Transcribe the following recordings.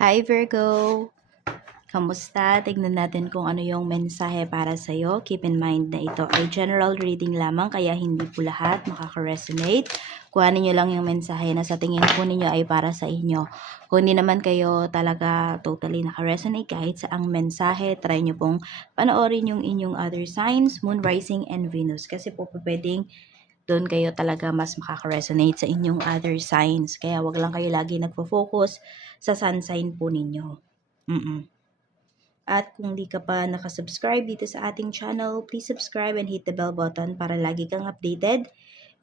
Hi Virgo! Kamusta? Tignan natin kung ano yung mensahe para sa'yo. Keep in mind na ito ay general reading lamang kaya hindi po lahat makaka-resonate. Kuhanin nyo lang yung mensahe na sa tingin po ninyo ay para sa inyo. Kung hindi naman kayo talaga totally naka-resonate kahit sa ang mensahe, try nyo pong panoorin yung inyong other signs, Moon, Rising, and Venus. Kasi po pwedeng doon kayo talaga mas makaka-resonate sa inyong other signs. Kaya wag lang kayo lagi nagfo-focus sa sun sign po ninyo. At kung di ka pa nakasubscribe dito sa ating channel, please subscribe and hit the bell button para lagi kang updated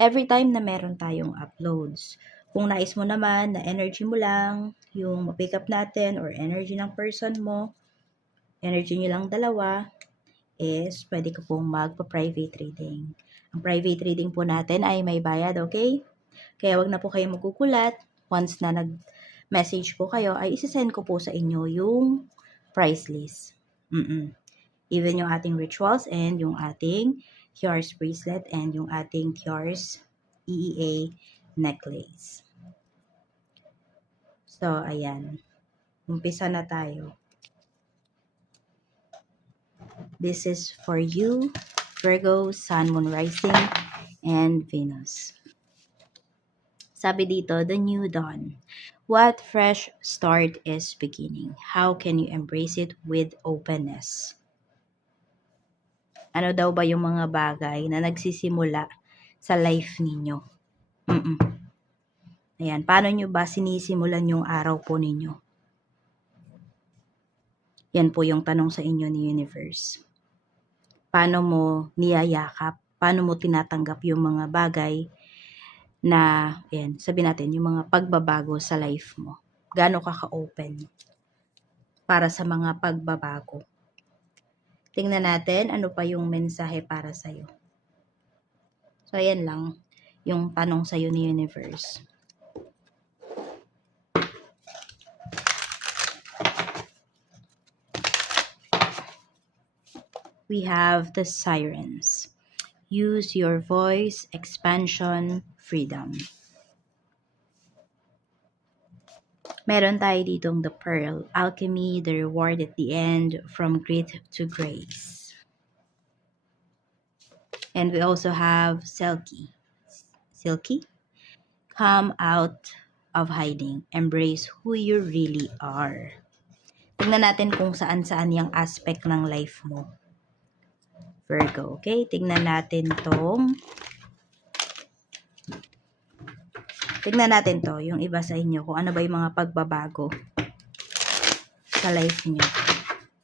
every time na meron tayong uploads. Kung nais mo naman na energy mo lang, yung ma-pick up natin or energy ng person mo, energy nyo lang dalawa, is pwede ka pong magpa-private reading. Ang private reading po natin ay may bayad, okay? Kaya wag na po kayo magugulat. Once na nag-message po kayo, ay isisend ko po sa inyo yung price list. Even yung ating rituals and yung ating Tiars bracelet and yung ating Tiars EEA necklace. So, ayan. Umpisa na tayo. This is for you, Virgo, Sun, Moon, Rising, and Venus. Sabi dito, the new dawn. What fresh start is beginning? How can you embrace it with openness? Ano daw ba yung mga bagay na nagsisimula sa life ninyo? Ayan, paano nyo ba sinisimulan yung araw po ninyo? Yan po yung tanong sa inyo ni Universe. Paano mo niyayakap? Paano mo tinatanggap yung mga bagay na, ayan, sabihin natin, yung mga pagbabago sa life mo? Gaano ka ka-open para sa mga pagbabago? Tingnan natin ano pa yung mensahe para sa'yo. So, ayan lang yung tanong sa'yo ni Universe. We have the sirens. Use your voice, expansion, freedom. Meron tayo ditong the pearl, alchemy, the reward at the end, from grit to grace. And we also have Silky. Silky, come out of hiding. Embrace who you really are. Tingnan natin kung saan-saan yung aspect ng life mo, Virgo. Okay? Tingnan natin to, yung iba sa inyo, kung ano ba yung mga pagbabago sa life niyo.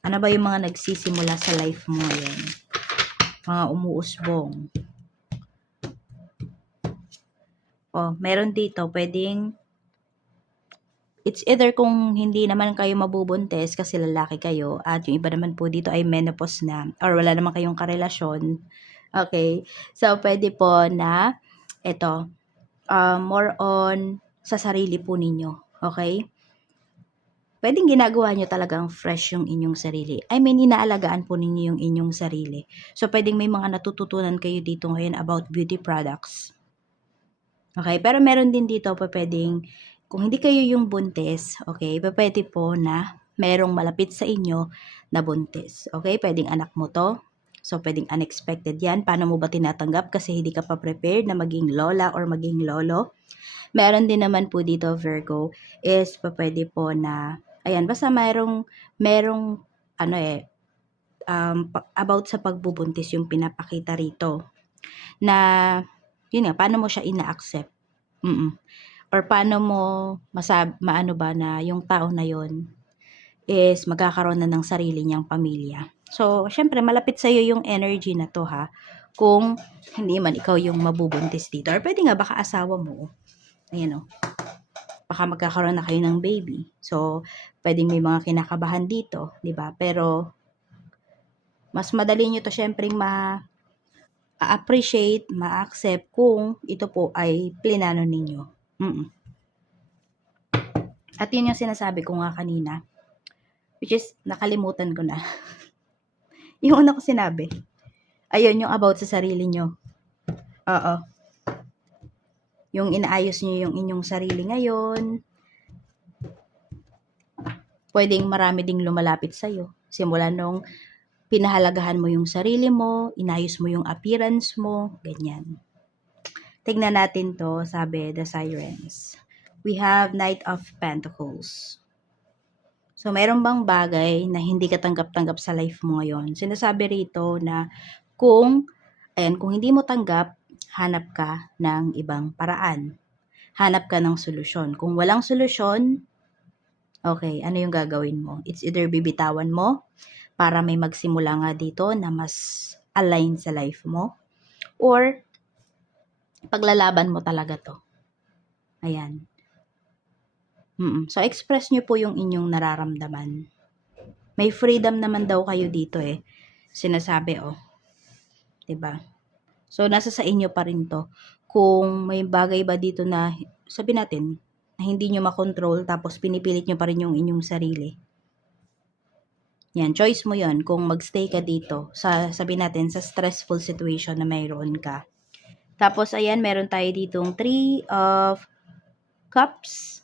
Ano ba yung mga nagsisimula sa life mo ngayon? Mga umuusbong. Meron dito, pwedeng, it's either kung hindi naman kayo mabubuntis kasi lalaki kayo, at yung iba naman po dito ay menopause na, or wala naman kayong karelasyon. Okay? So, pwede po na, ito, more on sa sarili po ninyo. Okay? Pwedeng ginagawa nyo talagang fresh yung inyong sarili. I mean, inaalagaan po ninyo yung inyong sarili. So, pwedeng may mga natututunan kayo dito ngayon about beauty products. Okay? Pero meron din dito pa pwedeng, kung hindi kayo yung buntis, okay, pwede po na merong malapit sa inyo na buntis. Okay? Pwedeng anak mo to. So, pwedeng unexpected yan. Paano mo ba tinatanggap kasi hindi ka pa prepared na maging lola or maging lolo? Meron din naman po dito, Virgo, is pwede po na, ayan, basta merong about sa pagbubuntis yung pinapakita rito. Na, yun nga, paano mo siya ina-accept? Or paano mo maano ba na yung tao na yun is magkakaroon na ng sarili niyang pamilya. So, syempre, malapit sa'yo yung energy na to, ha? Kung hindi man ikaw yung mabubuntis dito. Or pwede nga, baka asawa mo. Ayan, baka magkakaroon na kayo ng baby. So, pwedeng may mga kinakabahan dito, di ba? Pero, mas madali nyo to syempre ma-appreciate, ma-accept kung ito po ay plinano ninyo. At yun yung sinasabi ko nga kanina, which is, nakalimutan ko na. Yung una ko sinabi, ayun, yung about sa sarili nyo. Oo. Yung inaayos nyo yung inyong sarili ngayon. Pwedeng marami ding lumalapit sa'yo. Simula nung pinahalagahan mo yung sarili mo, inayos mo yung appearance mo, ganyan. Tignan natin to, sabi the Sirens. We have Knight of Pentacles. So, mayroon bang bagay na hindi ka tanggap-tanggap sa life mo ngayon? Sinasabi rito na kung hindi mo tanggap, hanap ka ng ibang paraan. Hanap ka ng solusyon. Kung walang solusyon, okay, ano yung gagawin mo? It's either bibitawan mo para may magsimula nga dito na mas align sa life mo, or paglalaban mo talaga to. Ayan. So, express nyo po yung inyong nararamdaman. May freedom naman daw kayo dito Sinasabi, diba? So, nasa sa inyo pa rin to. Kung may bagay ba dito na, sabi natin, na hindi nyo makontrol, tapos pinipilit nyo pa rin yung inyong sarili. Yan, choice mo yon kung magstay ka dito, sabi natin, sa stressful situation na mayroon ka. Tapos, ayan, meron tayo ditong 3 of Cups.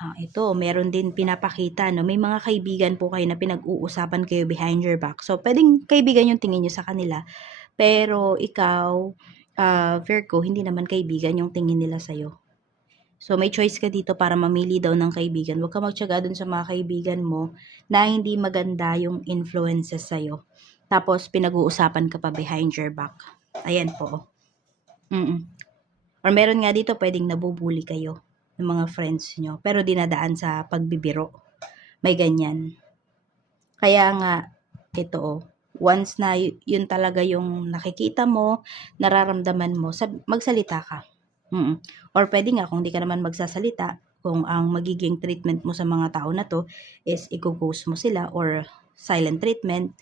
Ito, meron din pinapakita, no? May mga kaibigan po kayo na pinag-uusapan kayo behind your back. So, pwedeng kaibigan yung tingin nyo sa kanila. Pero, ikaw, Virgo, hindi naman kaibigan yung tingin nila sa'yo. So, may choice ka dito para mamili daw ng kaibigan. Huwag ka magtiyaga dun sa mga kaibigan mo na hindi maganda yung influences sa'yo. Tapos, pinag-uusapan ka pa behind your back. Ayan po. Or meron nga dito, pwedeng nabubuli kayo ng mga friends nyo, pero dinadaan sa pagbibiro. May ganyan. Kaya nga, ito once na yun talaga yung nakikita mo, nararamdaman mo, magsalita ka. Or pwede nga, kung di ka naman magsasalita, kung ang magiging treatment mo sa mga tao na to is i-ghost mo sila or silent treatment,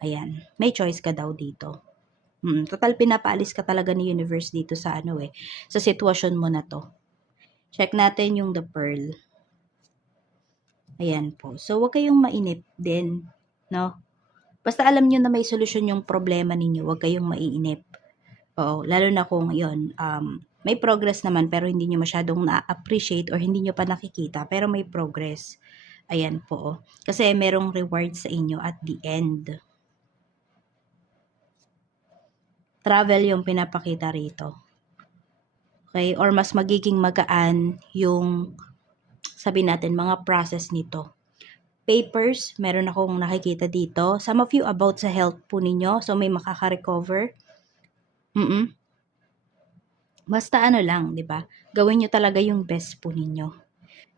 ayan, may choice ka daw dito. Total, pinapaalis ka talaga ni universe dito sa sa sitwasyon mo na to. Check natin yung the Pearl. Ayan po. So, huwag kayong mainip din, no? Basta alam nyo na may solusyon yung problema ninyo, huwag kayong maiinip. Oo, lalo na kung yun, may progress naman pero hindi nyo masyadong na-appreciate or hindi nyo pa nakikita, pero may progress. Ayan po. Kasi merong reward sa inyo at the end. Travel yung pinapakita rito. Okay? Or mas magiging magaan yung, sabi natin, mga process nito. Papers, meron akong nakikita dito. Some of you about sa health po ninyo. So, may makaka-recover. Basta lang, di ba? Gawin nyo talaga yung best po ninyo.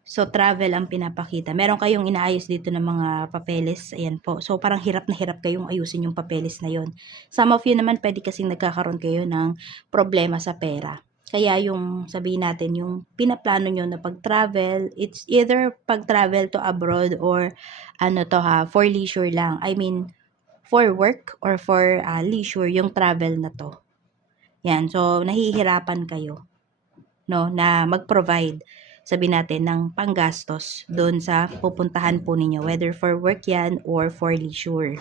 So, travel ang pinapakita. Meron kayong inaayos dito ng mga papeles. Ayan po. So, parang hirap na hirap kayong ayusin yung papeles na yon. Some of you naman, pwede kasing nagkakaroon kayo ng problema sa pera. Kaya yung, sabihin natin, yung pinaplano nyo na pag-travel, it's either pag-travel to abroad or for leisure lang. I mean, for work or for leisure, yung travel na to. Yan, so nahihirapan kayo, no, na mag-provide, sabi natin, ng panggastos doon sa pupuntahan po ninyo, whether for work yan or for leisure.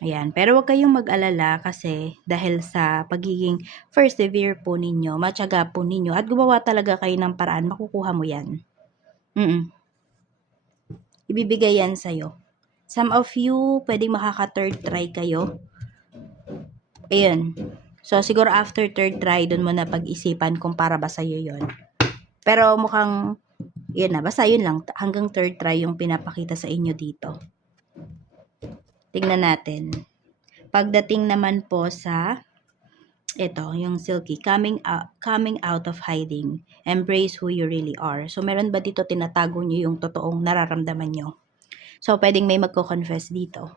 Ayan, pero huwag kayong mag-alala kasi dahil sa pagiging persevere po ninyo, matyaga po ninyo, at gumawa talaga kayo ng paraan, makukuha mo yan. Ibibigay yan sa'yo. Some of you, pwedeng makaka-third try kayo. Ayan. So, siguro after third try, dun mo na pag-isipan kung para ba sa'yo yun. Pero mukhang, yun na, basta yun lang. Hanggang third try yung pinapakita sa inyo dito. Tingnan natin. Pagdating naman po sa, ito, yung Silky, coming out of hiding. Embrace who you really are. So, meron ba dito tinatago nyo yung totoong nararamdaman nyo? So, pwedeng may magko-confess dito.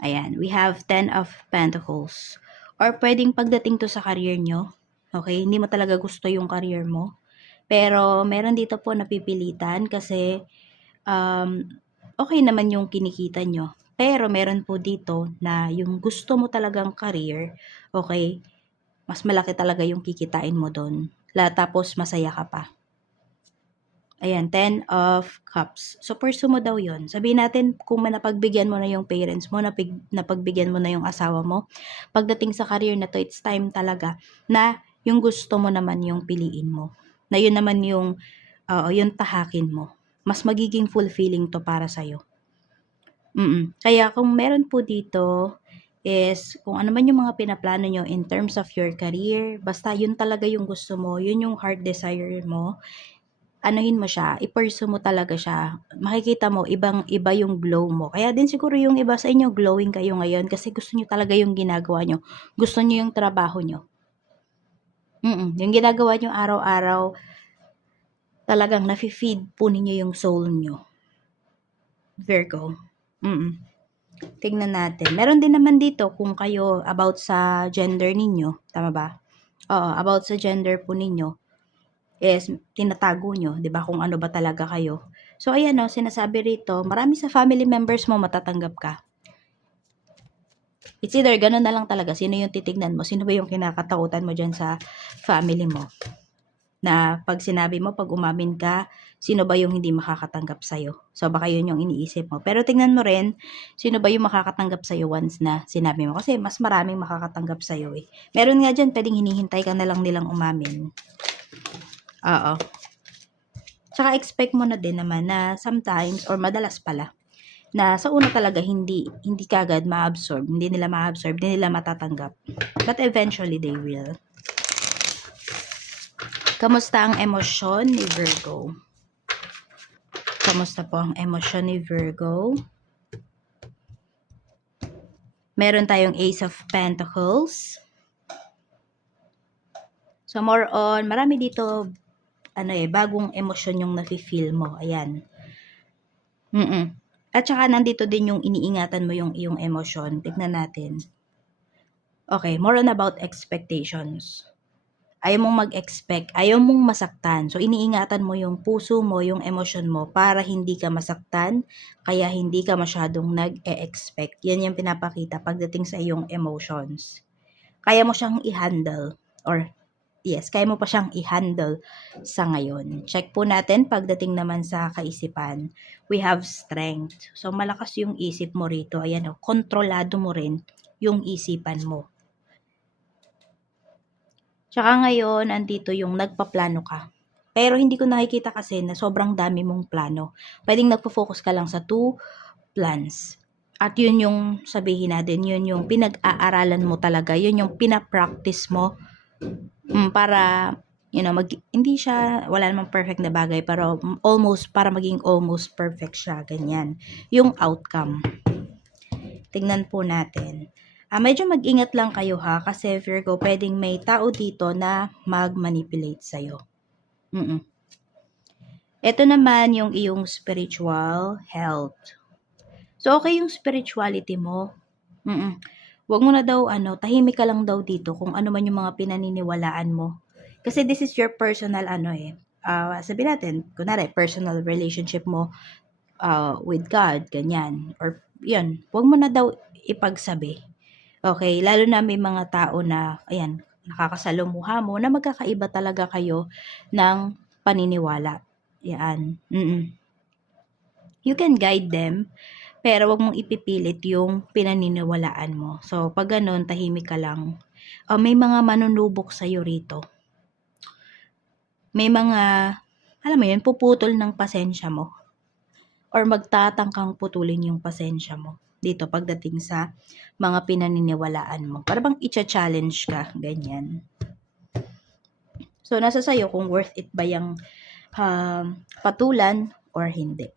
Ayan, we have 10 of Pentacles. Or pwedeng pagdating to sa career nyo, okay, hindi mo talaga gusto yung career mo. Pero meron dito po napipilitan kasi okay naman yung kinikita nyo. Pero meron po dito na yung gusto mo talagang career, okay, mas malaki talaga yung kikitain mo doon. Tapos masaya ka pa. Ayan, 10 of Cups. So, pursue mo daw yon. Sabihin natin, kung napagbigyan mo na yung parents mo, napagbigyan mo na yung asawa mo, pagdating sa career na to, it's time talaga na yung gusto mo naman yung piliin mo. Na yun naman yung tahakin mo. mas magiging fulfilling to para sa'yo. Kaya kung meron po dito is kung ano man yung mga pinaplano nyo in terms of your career, basta yun talaga yung gusto mo, yun yung heart desire mo, anuhin mo siya, i-pursue mo talaga siya. Makikita mo, ibang-iba yung glow mo. Kaya din siguro yung iba sa inyo, glowing kayo ngayon kasi gusto nyo talaga yung ginagawa nyo. Gusto nyo yung trabaho nyo. Yung ginagawa nyo araw-araw, talagang nafe-feed po ninyo yung soul nyo. Virgo. Tingnan natin. Meron din naman dito kung kayo about sa gender ninyo. Tama ba? Oo, about sa gender po ninyo is tinatago nyo, 'di ba? Kung ano ba talaga kayo. So ayan no, sinasabi rito, marami sa family members mo matatanggap ka. It's either ganun na lang talaga, sino yung titignan mo, sino ba yung kinakatakutan mo dyan sa family mo. Na pag sinabi mo, pag umamin ka, sino ba yung hindi makakatanggap sa'yo? So, baka yun yung iniisip mo. Pero tingnan mo rin, sino ba yung makakatanggap sa'yo once na sinabi mo? Kasi mas maraming makakatanggap sa'yo eh. Meron nga dyan, pwedeng hinihintay ka na lang nilang umamin. Oo. Tsaka expect mo na din naman na sometimes, or madalas pala, na sa una talaga hindi kagad ma-absorb, hindi nila ma-absorb, hindi nila matatanggap. But eventually, they will. Kamusta ang emosyon ni Virgo? Kamusta po ang emosyon ni Virgo? Meron tayong Ace of Pentacles. So, more on, marami dito, bagong emosyon yung nafe-feel mo. Ayan. At saka, nandito din yung iniingatan mo yung iyong emosyon. Tignan natin. Okay, more on about expectations. Ayaw mong mag-expect, ayaw mong masaktan. So, iniingatan mo yung puso mo, yung emosyon mo, para hindi ka masaktan, kaya hindi ka masyadong nag-e-expect. Yan yung pinapakita pagdating sa iyong emotions. Kaya mo siyang i-handle, or yes, kaya mo pa siyang i-handle sa ngayon. Check po natin pagdating naman sa kaisipan. We have strength. So, malakas yung isip mo rito. Ayan o, kontrolado mo rin yung isipan mo. Tsaka ngayon, andito yung nagpaplano ka. Pero hindi ko nakikita kasi na sobrang dami mong plano. Pwedeng nagpo-focus ka lang sa 2 plans. At yun yung sabihin natin, yun yung pinag-aaralan mo talaga, yun yung pina-practice mo para hindi siya, wala namang perfect na bagay, pero para maging almost perfect siya, ganyan. Yung outcome. Tingnan po natin. Medyo mag-ingat lang kayo ha, kasi Virgo, pwedeng may tao dito na mag-manipulate sa'yo. Ito naman yung iyong spiritual health. So, okay yung spirituality mo. Huwag mo na daw, tahimik ka lang daw dito kung ano man yung mga pinaniniwalaan mo. Kasi this is your personal, sabihin natin, kunwari, personal relationship mo with God, ganyan. Or, yun, huwag mo na daw ipagsabi. Okay, lalo na may mga tao na, ayan, nakakasalumuha mo na magkakaiba talaga kayo ng paniniwala. Yan. You can guide them, pero wag mong ipipilit yung pinaniniwalaan mo. So, pag ganun, tahimik ka lang. May mga manunubok sa'yo rito. May mga, alam mo yun, puputol ng pasensya mo. Or magtatangkang putulin yung pasensya mo dito pagdating sa mga pinaniniwalaan mo. Para bang i-challenge ka, ganyan. So, nasa sayo kung worth it ba yung patulan or hindi.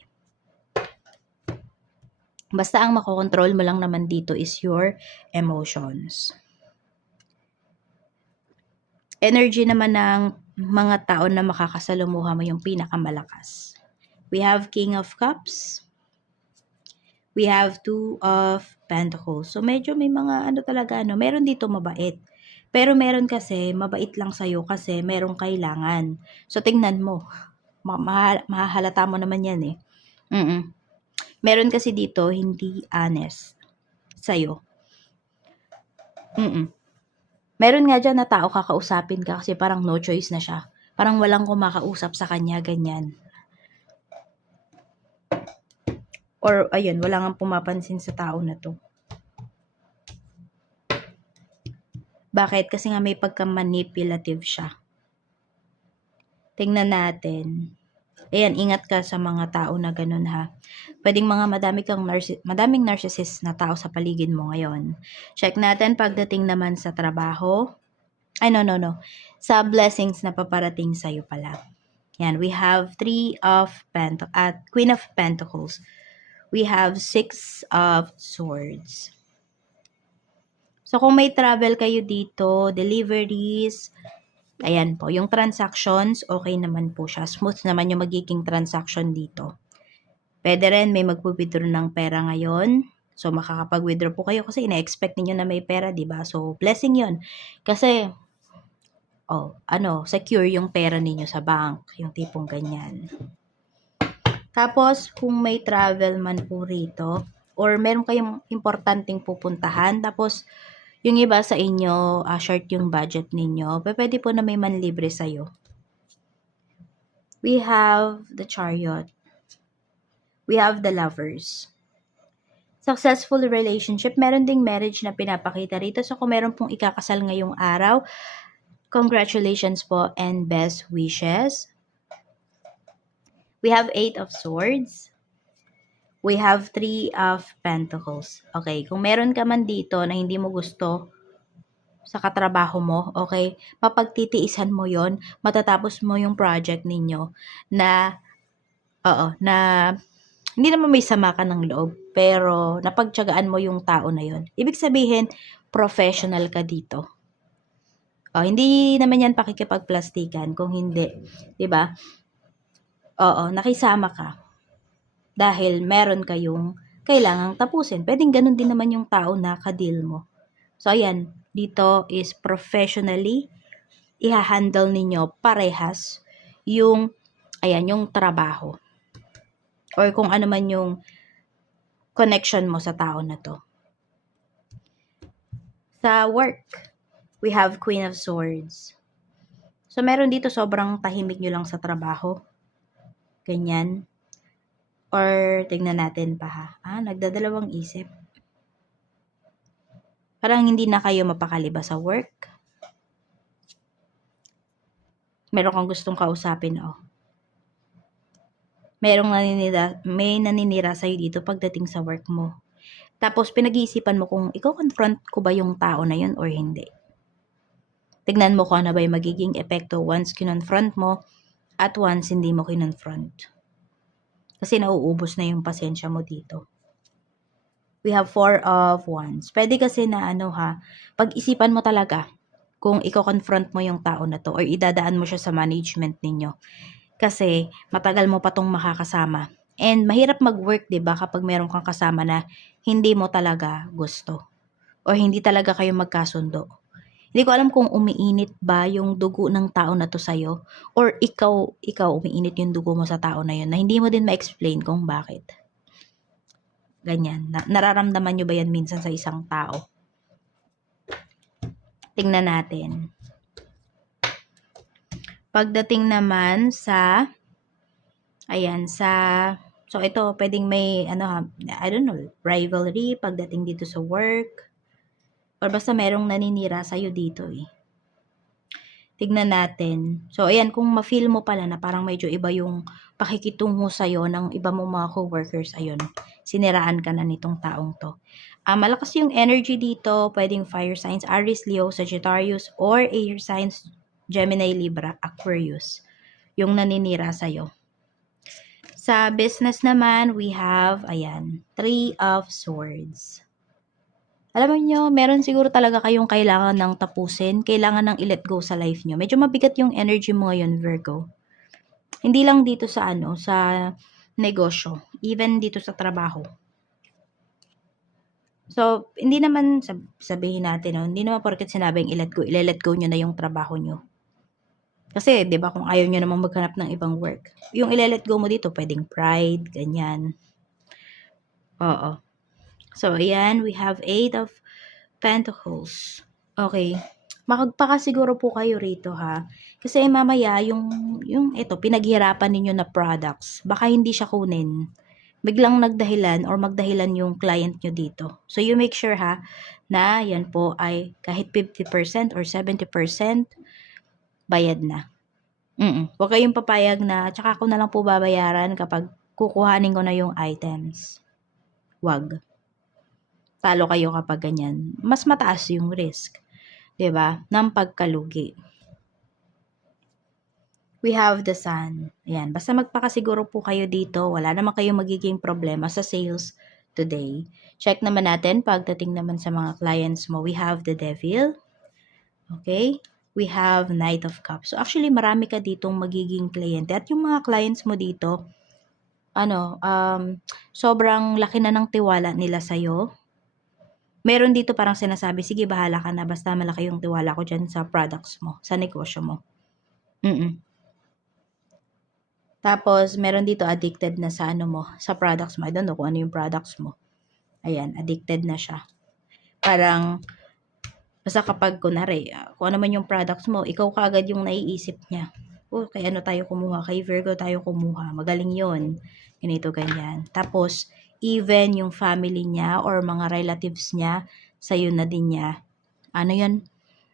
Basta ang makokontrol mo lang naman dito is your emotions. Energy naman ng mga tao na makakasalumuha mo yung pinakamalakas. We have King of Cups. We have 2 of Pentacles. So, medyo may mga meron dito mabait. Pero meron kasi, mabait lang sa'yo kasi merong kailangan. So, tingnan mo. Mahahalata mo naman yan eh. Meron kasi dito, hindi honest sa'yo. Meron nga dyan na tao kakausapin ka kasi parang no choice na siya. Parang walang kumakausap sa kanya, ganyan. Or, ayun, wala nga pumapansin sa tao na to. Bakit? Kasi nga may pagka-manipulative siya. Tingnan natin. Ayan, ingat ka sa mga tao na ganun ha. Pwedeng mga madaming narcissist na tao sa paligid mo ngayon. Check natin pagdating naman sa trabaho. Ay, no. Sa blessings na paparating sa'yo pala. Yan, we have Queen of Pentacles. We have 6 of Swords. So, kung may travel kayo dito, deliveries, ayan po, yung transactions, okay naman po siya. Smooth naman yung magiging transaction dito. Pwede rin may magpo-withdraw ng pera ngayon. So, makakapag-withdraw po kayo kasi ina-expect ninyo na may pera, di ba? So, blessing yon. Kasi, secure yung pera ninyo sa bank. Yung tipong ganyan. Tapos, kung may travel man po rito, or meron kayong importanteng pupuntahan, tapos, yung iba sa inyo, short yung budget ninyo, pwede po na may manlibre sa'yo. We have the Chariot. We have the Lovers. Successful relationship. Meron ding marriage na pinapakita rito. So, kung meron pong ikakasal ngayong araw, congratulations po and best wishes. We have 8 of Swords. We have 3 of Pentacles. Okay, kung meron ka man dito na hindi mo gusto sa katrabaho mo, okay, mapagtitiisan mo yon, matatapos mo yung project ninyo na, na hindi naman may sama ka ng loob, pero napagtiyagaan mo yung tao na yon. Ibig sabihin, professional ka dito. Hindi naman yan pakikipagplastikan kung hindi, 'di ba? Nakisama ka dahil meron kayong kailangang tapusin. Pwedeng ganun din naman yung tao na ka-deal mo. So ayan, dito is professionally iha-handle ninyo parehas yung trabaho. Or kung ano man yung connection mo sa tao na to. Sa work, we have Queen of Swords. So, meron dito sobrang tahimik nyo lang sa trabaho. Ganyan. Or, tignan natin pa ha. Nagdadalawang isip. Parang hindi na kayo mapakali ba sa work? Meron kang gustong kausapin, may naninira sa'yo dito pagdating sa work mo. Tapos, pinag-iisipan mo kung i-confront ko ba yung tao na yun or hindi. Tignan mo kung ano ba yung magiging epekto once kinonfront mo at once hindi mo kinonfront. Kasi nauubos na yung pasensya mo dito. We have 4 of Wands. Pwede kasi na pag-isipan mo talaga kung i-confront mo yung tao na to or idadaan mo siya sa management ninyo. Kasi matagal mo pa tong makakasama. And mahirap mag-work, 'di ba, kapag meron kang kasama na hindi mo talaga gusto or hindi talaga kayo magkasundo. Hindi ko alam kung umiinit ba yung dugo ng tao na to sa'yo or ikaw umiinit yung dugo mo sa tao na yun na hindi mo din ma-explain kung bakit. Ganyan. Nararamdaman nyo ba yan minsan sa isang tao? Tingnan natin. Pagdating naman sa so ito, pwedeng may, rivalry pagdating dito sa work. Or basta merong naninira sa'yo dito Tignan natin. So, ayan, kung ma-feel mo pala na parang medyo iba yung pakikitungo sa'yo ng iba mong mga co-workers, ayun, siniraan ka na nitong taong to. Malakas yung energy dito, pwedeng fire signs, Aries, Leo, Sagittarius, or air signs, Gemini, Libra, Aquarius, yung naninira sa'yo. Sa business naman, we have, 3 of Swords. Alam nyo, meron siguro talaga kayong kailangan ng tapusin, kailangan ng i-let go sa life nyo. Medyo mabigat yung energy mo ngayon, Virgo. Hindi lang dito sa sa negosyo, even dito sa trabaho. So, hindi naman sabihin natin, hindi naman porket sinabing i-let go nyo na yung trabaho nyo. Kasi, 'di ba, kung ayaw nyo namang maghanap ng ibang work, yung i-let go mo dito, pwedeng pride, ganyan. So, ayan, we have 8 of Pentacles. Okay. Makagpakasiguro po kayo rito ha. Kasi mamaya, yung pinaghirapan ninyo na products, baka hindi siya kunin. Biglang nagdahilan or magdahilan yung client nyo dito. So, you make sure ha, na yan po ay kahit 50% or 70% bayad na. Huwag kayong papayag na tsaka ko na lang po babayaran kapag kukuhanin ko na yung items. Wag. Talo kayo kapag ganyan. Mas mataas yung risk, 'di ba? Ng pagkalugi. We have the sun. Ayan, basta magpakasiguro po kayo dito, wala naman kayong magiging problema sa sales today. Check naman natin pagdating naman sa mga clients mo. We have the devil. Okay? We have Knight of Cups. So actually marami ka ditong magiging kliyente at yung mga clients mo dito, sobrang laki na ng tiwala nila sa'yo. Meron dito parang sinasabi, sige bahala ka na basta malaki yung tiwala ko dyan sa products mo, sa negosyo mo. Tapos, meron dito addicted na sa sa products mo. I don't know kung ano yung products mo. Ayan, addicted na siya. Parang, basta kapag, kunwari, kung ano man yung products mo, ikaw kaagad yung naiisip niya. Kay ano tayo kumuha? Kay Virgo tayo kumuha. Magaling yon. Ganito, ganyan. Tapos, even yung family niya or mga relatives niya, sa'yo na din niya. Ano yun?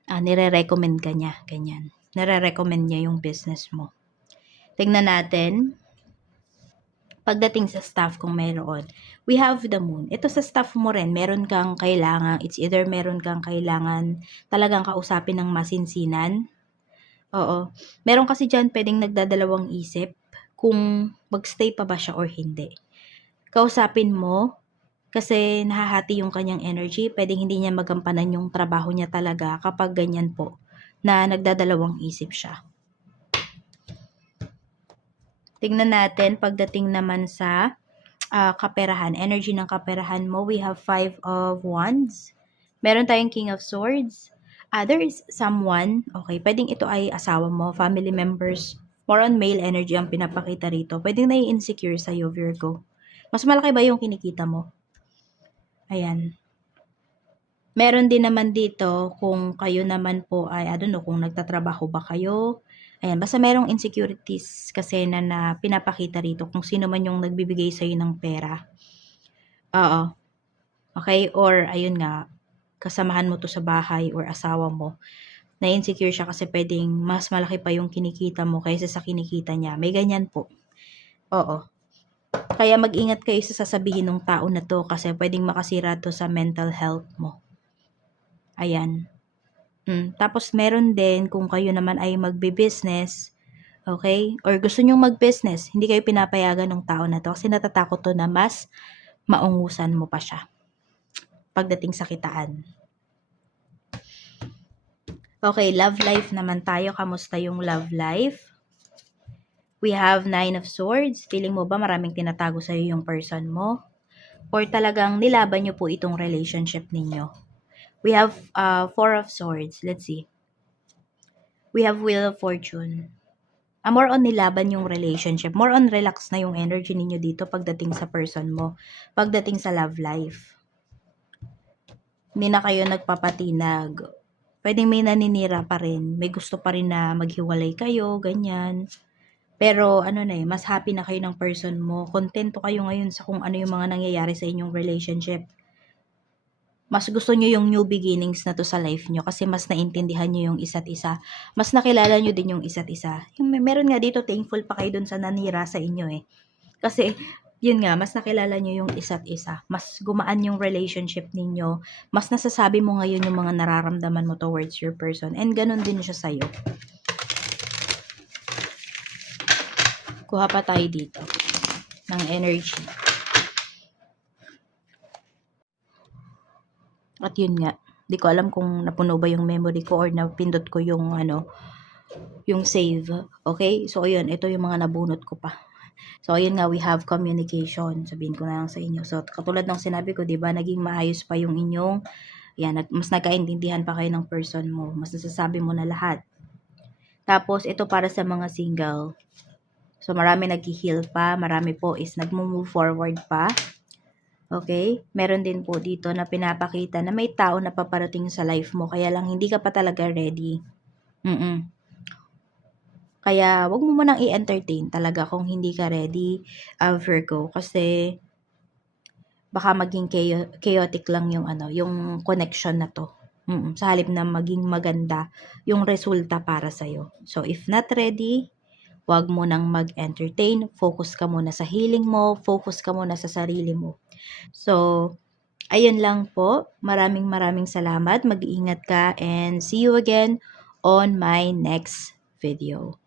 Nire-recommend ka niya. Ganyan. Nire-recommend niya yung business mo. Tingnan natin. Pagdating sa staff kung meron, we have the moon. Ito sa staff mo rin, meron kang kailangan, it's either meron kang kailangan talagang kausapin ng masinsinan. Oo. Meron kasi dyan pwedeng nagdadalawang isip kung magstay pa ba siya or hindi. Kausapin mo kasi nahahati yung kanyang energy, pwedeng hindi niya magampanan yung trabaho niya talaga kapag ganyan po na nagdadalawang isip siya. Tingnan natin pagdating naman sa kaperahan, energy ng kaperahan mo, we have 5 of Wands. Meron tayong King of Swords. There is someone, okay, pwedeng ito ay asawa mo, family members, more on male energy ang pinapakita rito. Pwedeng nai-insecure sa'yo, Virgo. Mas malaki ba yung kinikita mo? Ayan. Meron din naman dito kung kayo naman po ay, I don't know, kung nagtatrabaho ba kayo. Ayan, basta merong insecurities kasi na pinapakita rito kung sino man yung nagbibigay sa'yo ng pera. Oo. Okay? Or, ayun nga, kasamahan mo to sa bahay or asawa mo. Na-insecure siya kasi pwedeng mas malaki pa yung kinikita mo kaysa sa kinikita niya. May ganyan po. Oo. Kaya mag-ingat kayo sa sasabihin ng tao na to kasi pwedeng makasira to sa mental health mo. Ayan. Tapos meron din kung kayo naman ay magbe-business, okay? Or gusto nyong mag-business, hindi kayo pinapayagan ng tao na to kasi natatakot to na mas maungusan mo pa siya pagdating sa kitaan. Okay, love life naman tayo. Kamusta yung love life? We have 9 of Swords. Feeling mo ba maraming tinatago sa'yo yung person mo? Or talagang nilaban nyo po itong relationship ninyo? We have 4 of Swords. Let's see. We have Wheel of Fortune. More on nilaban yung relationship. More on relax na yung energy ninyo dito pagdating sa person mo. Pagdating sa love life. Hindi na kayo nagpapatinag. Pwedeng may naninira pa rin. May gusto pa rin na maghiwalay kayo, ganyan. Pero mas happy na kayo ng person mo. Kontento kayo ngayon sa kung ano yung mga nangyayari sa inyong relationship. Mas gusto nyo yung new beginnings na to sa life nyo kasi mas naintindihan nyo yung isa't isa. Mas nakilala nyo din yung isa't isa. Meron nga dito, thankful pa kayo dun sa nanira sa inyo eh. Kasi, yun nga, mas nakilala nyo yung isa't isa. Mas gumaan yung relationship ninyo. Mas nasasabi mo ngayon yung mga nararamdaman mo towards your person. And ganun din siya sa'yo. Kuha pa tayo dito ng energy. At yun nga, di ko alam kung napuno ba yung memory ko or napindot ko yung yung save. Okay? So, ayun, ito yung mga nabunot ko pa. So, ayun nga, we have communication. Sabihin ko na lang sa inyo. So, katulad ng sinabi ko, di ba, naging maayos pa yung inyong, mas nagkaintindihan pa kayo ng person mo. Mas nasasabi mo na lahat. Tapos, ito para sa mga single. So, marami nag-heal pa. Marami po is nag-move forward pa. Okay? Meron din po dito na pinapakita na may tao na paparating sa life mo. Kaya lang, hindi ka pa talaga ready. Kaya, wag mo munang i-entertain talaga kung hindi ka ready, Virgo. Kasi, baka maging chaotic lang yung yung connection na to. Sa halip na maging maganda yung resulta para sa'yo. So, if not ready, wag mo nang mag-entertain. Focus ka muna sa healing mo. Focus ka muna sa sarili mo. So, ayun lang po. Maraming salamat. Mag-iingat ka and see you again on my next video.